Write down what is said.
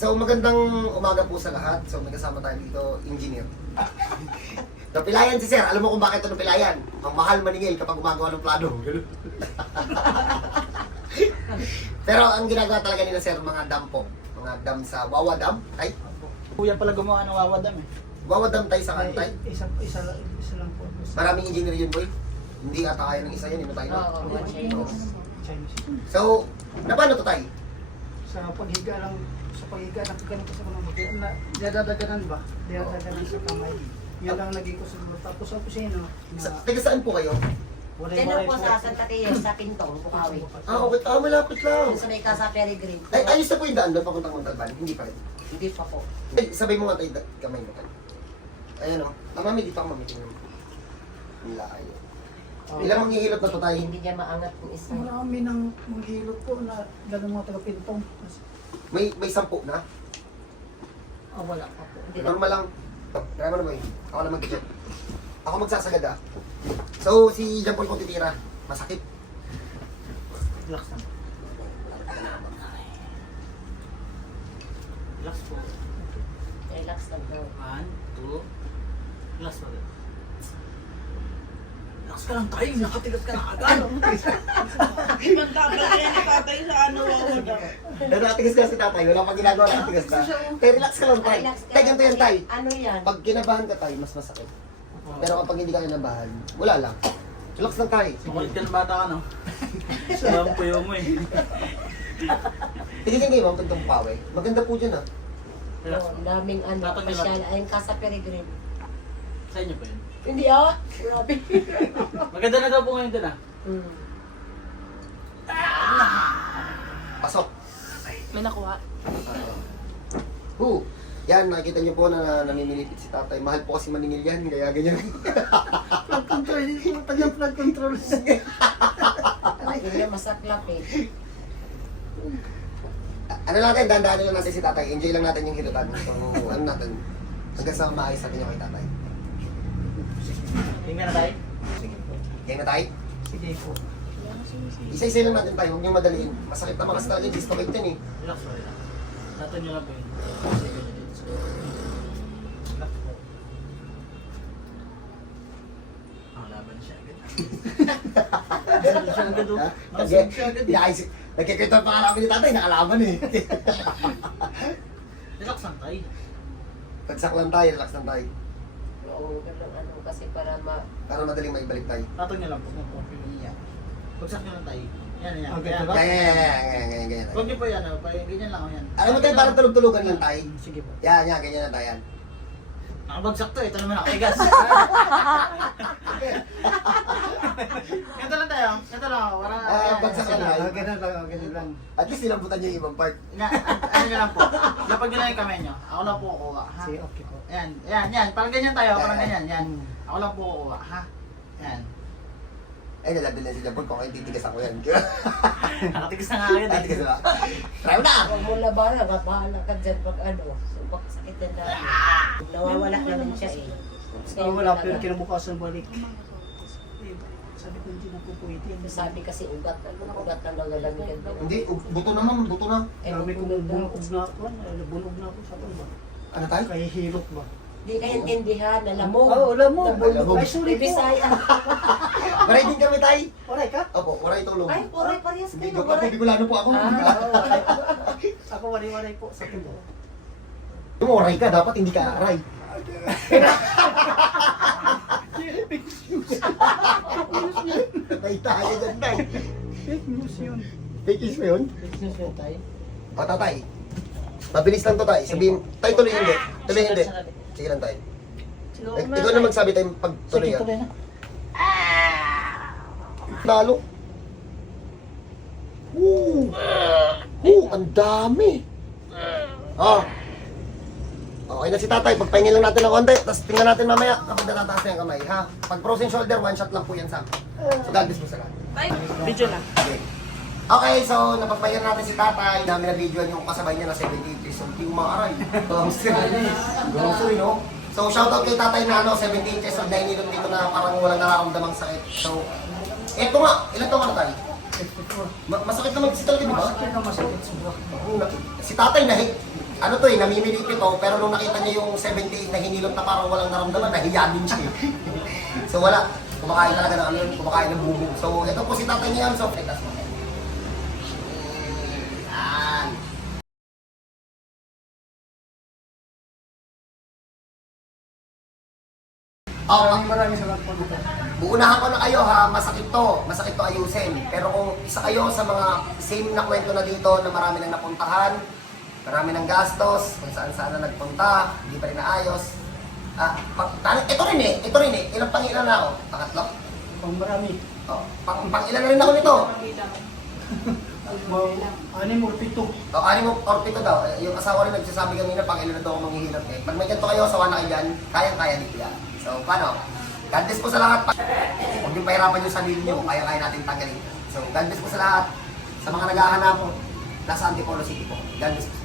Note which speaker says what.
Speaker 1: So magandang umaga po sa lahat. So may kasama tayo dito, engineer. Napilayan si sir. Alam mo kung bakit ito napilayan? Ang mahal maningil kapag gumagawa ng plano. Pero ang ginagawa talaga nila sir, mga dam po. Mga dam sa Wawa Dam. Ay,
Speaker 2: Kuya pala gumawa ng wawadam eh.
Speaker 1: Wawa Dam tayo sa Kantay.
Speaker 2: Isa lang po.
Speaker 1: Maraming engineer yun boy. Hindi ata kaya ng isa yun, tayo na.
Speaker 3: Oo, Chinese.
Speaker 2: Chinese.
Speaker 1: So, na paano to tayo?
Speaker 2: Sa paghiga lang, ganito sa mga buti. Dadadaganan ba? Dadadaganan sa kamay. Yan lang naging ko siguro. Tapos ang kusino,
Speaker 1: Taga saan po kayo?
Speaker 3: Diyan po sa Santa Tia, sa Pintong, Bukawi.
Speaker 1: Ah, okay. Ah, malapit lang.
Speaker 3: Yung sa may Casa Peregrine.
Speaker 1: Ay, ayos na po yung daan doon papuntang Montalban. Hindi pa rin.
Speaker 3: Hindi pa po.
Speaker 1: Ay, sabay mo nga tayo, kamay mo tayo. Ayan o. Mami, di pa mami. Tingnan mo. Layo. Ilang manghihilot na to tayo?
Speaker 3: Hindi niya maangat yung isa.
Speaker 2: marami ng maghilot po na gano'ng mga taga-pintong.
Speaker 1: May 10 na?
Speaker 3: Oh, wala pa po. Hindi na.
Speaker 1: Normal lang. Kaya mo naman ako lang mag-check. Ako magsasagad ah. So, si Jean Paul kung titira, masakit.
Speaker 2: Relax lang. Relax po.
Speaker 3: Relax lang daw.
Speaker 2: 1, 2. Relax po. Relax ka lang tayo. Nakatigas ka na agad.
Speaker 4: Ibang tapal kaya ni tatay sa ano, wawadam.
Speaker 1: Nakatigas ka si tatay, wala pang ginagawa, nakatigas ka. Kaya relax ka lang tayo.
Speaker 3: Relax ka
Speaker 1: Tay, ganito yan tay.
Speaker 3: Ano yan?
Speaker 1: Pag kinabahan ka tayo, mas masakit. Pero kapag hindi ka kinabahan, wala lang. Relax lang tayo.
Speaker 2: Makulit ka ng bata ka, no? Salam po yung mo eh.
Speaker 1: Tigigyan kayo ma'am, itong pawe. Maganda po dyan ah.
Speaker 2: Relax.
Speaker 3: Oh, ang daming ano,
Speaker 2: Dapat nila-
Speaker 3: pasyal. Ayun, Casa Peregrine.
Speaker 2: Sa inyo po yun.
Speaker 3: Hindi ah. Grabe.
Speaker 2: Maganda na daw po ngayon dun ah.
Speaker 3: Hmm.
Speaker 1: Pasok.
Speaker 4: May nakuha.
Speaker 1: Yan, nakikita niyo po na namimilipit si tatay. Mahal po kasi maningil yan, kaya ganyan.
Speaker 2: Flood control. Tagyang flood control.
Speaker 3: Hindi niya masaklap eh.
Speaker 1: Ano natin, dandaanin lang natin si tatay. Enjoy lang natin yung hilutan. So, ano natin, hanggang sa maayos natin yung kay tatay.
Speaker 2: Tingnan na tayo. Sige po.
Speaker 1: Game na tayo?
Speaker 2: Sige po.
Speaker 1: Isa-isa lang natin tayo, huwag niyong madaliin. Masakit naman kasi talaga, disconnect yan eh.
Speaker 2: Relax po. Relax. Nato nyo lang po yun. Sige. Relax po. Laban siya agad. Laban siya agad oh. Laban siya agad.
Speaker 1: Inaisip, nagkikwento pa kami ni tatay, nakalaban eh.
Speaker 2: Relax lang tayo.
Speaker 1: Pagsak lang tayo, relax lang tayo.
Speaker 3: Oo, ganun ano, kasi para
Speaker 1: Para madaling maibalik tayo.
Speaker 2: Nato nyo lang po. Iyan. Pagsak nyo lang tayo. Yan, yan.
Speaker 1: Okay,
Speaker 2: Yan.
Speaker 1: ganyan.
Speaker 2: Huwag nyo po yan. Ganyan lang. Yan.
Speaker 1: Alam mo tayo, parang tulog-tulogan lang tayo.
Speaker 2: Sige po.
Speaker 1: Yan, ganyan na tayo.
Speaker 2: Nakabagsak to eh. Ito naman nakatigas. Ganito lang tayo. Ganito lang. Wala.
Speaker 1: Bagsak ka na.
Speaker 2: Ganito lang.
Speaker 1: At least nilambutan niyo yung ibang part.
Speaker 2: Ano nyo lang po. Lapag nyo lang yung kamay nyo. Ako lang po kukuha. Ha?
Speaker 5: Sige, okay po.
Speaker 2: Yan. Parang ganyan tayo. Parang ganyan. Yan. Ako lang po kukuha. Ha? Yan.
Speaker 1: Ay, nalabil na si Jabon kung kayo titigas ako yan.
Speaker 2: Nakatigas na nga agad eh.
Speaker 1: Titigas na. Try mo na!
Speaker 3: huwag mo labanan, bahala ka dyan pag ano, pag sakit na dami. Nawawala naman siya eh.
Speaker 2: Wala pero kinabukasan balik. Sabi ko hindi na po pwede.
Speaker 3: Sabi kasi ugat lang nagagamitan ko.
Speaker 1: Hindi, buto naman, buto na.
Speaker 3: Eh,
Speaker 2: Sabi ko
Speaker 3: bunog
Speaker 2: bunog na ako. Bunog na ako sa ba?
Speaker 1: Ano tayo?
Speaker 2: Kaya hilot ba?
Speaker 3: Di kayo intindihan, nalamog.
Speaker 2: Oo, lamog.
Speaker 1: Lamog.
Speaker 2: Ay, sorry po.
Speaker 3: Bisaya.
Speaker 1: Waray din kami tayo.
Speaker 2: Waray ka?
Speaker 1: Opo, waray tulong.
Speaker 3: Ay, puray parehas
Speaker 1: Hindi
Speaker 3: kayo.
Speaker 1: ko pa, Bicolano po ako.
Speaker 2: Ako waray-waray po sa tubo.
Speaker 1: Yung waray ka, dapat hindi ka aray. Tatay tayo dyan, tay.
Speaker 2: Fake news yun.
Speaker 1: Fake news ba yun?
Speaker 3: Business yun tayo.
Speaker 1: O, tatay. Mabilis lang to, tay. Sabihin, tay, tuloy hindi. Tuloy hindi. Sige lang, tay. Ikaw na magsabi tayo pag tuloy
Speaker 2: Sige,
Speaker 1: yan.
Speaker 2: tuloy na.
Speaker 1: Lalo. Ang dami. Oh. Okay na si tatay. Pagpahingin lang natin ng konti. Tapos tingnan natin mamaya kapag natataas na yung kamay. Ha? Pag frozen shoulder, one shot lang po yan sa akin. So, God bless mo sa lahat.
Speaker 4: Video na.
Speaker 1: Okay. Okay, so napapahir natin si tatay. Dami na videoan yung kasabay niya na 78 years old. Yung mga aray. Grocery, no? So, shoutout kay tatay na 17 years old na inilot dito na parang walang nararamdamang sakit. So, eto nga. Ilan taon ka na tayo? Masakit naman si talaga, di ba?
Speaker 2: Masakit na masakit sobra.
Speaker 1: Si tatay na ano to eh, namimilip ito, pero nung nakita niya yung 78 na hinilot na parang walang naramdaman, nahiya din siya. So wala, kumakain talaga ng ano yun, kumakain ng bubog. So ito po si tatay niya yan, so fletas mo. Yan. Oh,
Speaker 2: Maraming salamat po dito.
Speaker 1: uunahan ko na kayo ha, masakit to ayusin. Pero kung isa kayo sa mga same na kwento na dito na marami nang napuntahan, marami ng gastos, kung saan-saan na nagpunta, hindi pa rin naayos. Ito rin eh, ilang pangilan na ako? Pangatlo?
Speaker 2: Pang marami.
Speaker 1: Oh, pangilan na rin ako nito.
Speaker 2: Anim or pito.
Speaker 1: O, anim or pito daw. Yung asawa rin nagsasabi kanina, pang ilan na daw ako manghihilot eh. Pag may ganito kayo, sawa na kayo dyan, kayang-kaya dito yan. So, paano? God bless po sa lahat. Huwag yung pahirapan yung sarili nyo, kaya-kaya natin tagalin. So, God bless po sa lahat. Sa mga naghahanap po, nasa Antipolo City po. God bless po.